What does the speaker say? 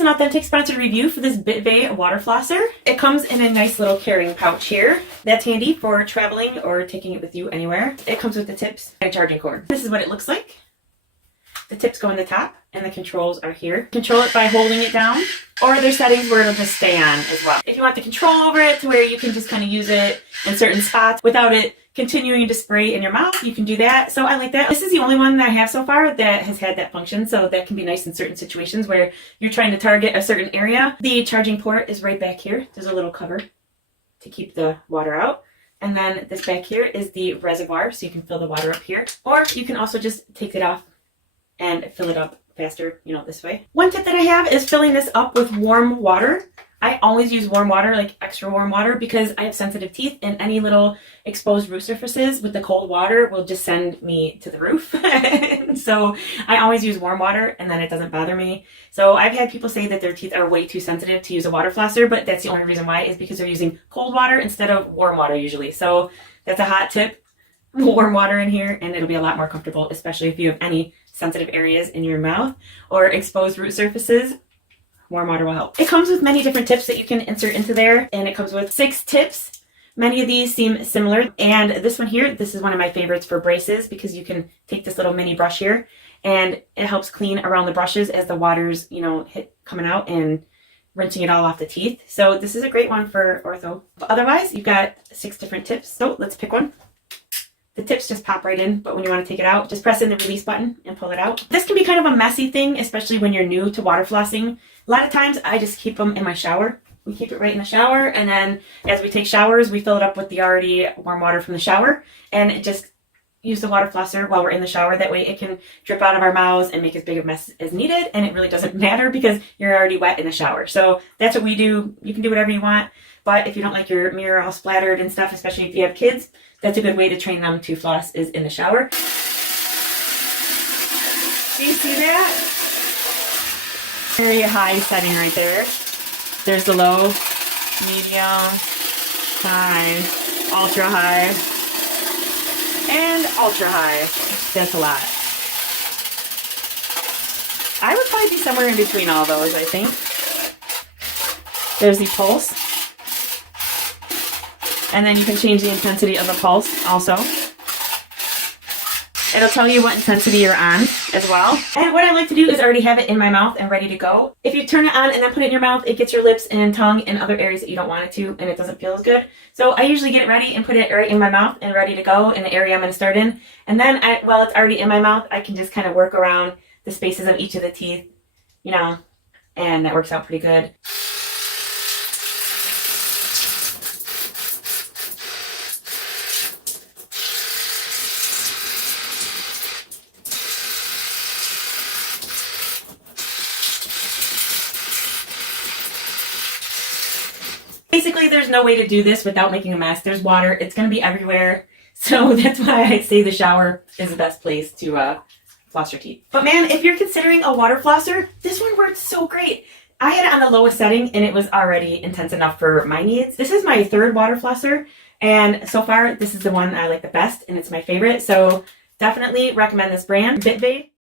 an authentic sponsored review for this Bitvae Water Flosser. It comes in a nice little carrying pouch here. That's handy for traveling or taking it with you anywhere. It comes with the tips and a charging cord. This is what it looks like. The tips go in the top and the controls are here. Control it by holding it down, or there's settings where it'll just stay on as well. If you want the control over it to where you can just kind of use it in certain spots without it continuing to spray in your mouth, you can do that. So I like that. This is the only one that I have so far that has had that function, so that can be nice in certain situations where you're trying to target a certain area. The charging port is right back here. There's a little cover to keep the water out. And then this back here is the reservoir, so you can fill the water up here. Or you can also just take it off and fill it up faster, this way. One tip that I have is filling this up with warm water. I always use warm water, like extra warm water, because I have sensitive teeth and any little exposed root surfaces with the cold water will just send me to the roof. So I always use warm water and then it doesn't bother me. So I've had people say that their teeth are way too sensitive to use a water flosser, but that's the only reason why is because they're using cold water instead of warm water usually. So that's a hot tip. Warm water in here and it'll be a lot more comfortable, especially if you have any sensitive areas in your mouth or exposed root surfaces. Warm water will help. It comes with many different tips that you can insert into there, and it comes with 6 tips. Many of these seem similar, and this one here, this is one of my favorites for braces because you can take this little mini brush here and it helps clean around the brushes as the water's coming out and rinsing it all off the teeth. So this is a great one for ortho. But otherwise, you've got 6 different tips. So let's pick one. The tips just pop right in, but when you want to take it out, just press in the release button and pull it out. This can be kind of a messy thing, especially when you're new to water flossing. A lot of times I just keep them in my shower. We keep it right in the shower, and then as we take showers, we fill it up with the already warm water from the shower, and just use the water flosser while we're in the shower. That way it can drip out of our mouths and make as big a mess as needed, and it really doesn't matter because you're already wet in the shower. So that's what we do. You can do whatever you want, but if you don't like your mirror all splattered and stuff, especially if you have kids, that's a good way to train them to floss is in the shower. Do you see that? Very high setting right there. There's the low, medium, high, ultra high, and ultra high. That's a lot. I would probably be somewhere in between all those, I think. There's the pulse. And then you can change the intensity of the pulse also. It'll tell you what intensity you're on as well. And what I like to do is already have it in my mouth and ready to go. If you turn it on and then put it in your mouth, it gets your lips and tongue and other areas that you don't want it to, and it doesn't feel as good. So I usually get it ready and put it right in my mouth and ready to go in the area I'm going to start in. And then while it's already in my mouth, I can just kind of work around the spaces of each of the teeth, and that works out pretty good. Basically, there's no way to do this without making a mess. There's water. It's going to be everywhere. So that's why I say the shower is the best place to floss your teeth. But man, if you're considering a water flosser, this one works so great. I had it on the lowest setting and it was already intense enough for my needs. This is my 3rd water flosser, and so far this is the one I like the best and it's my favorite. So definitely recommend this brand, Bitvae.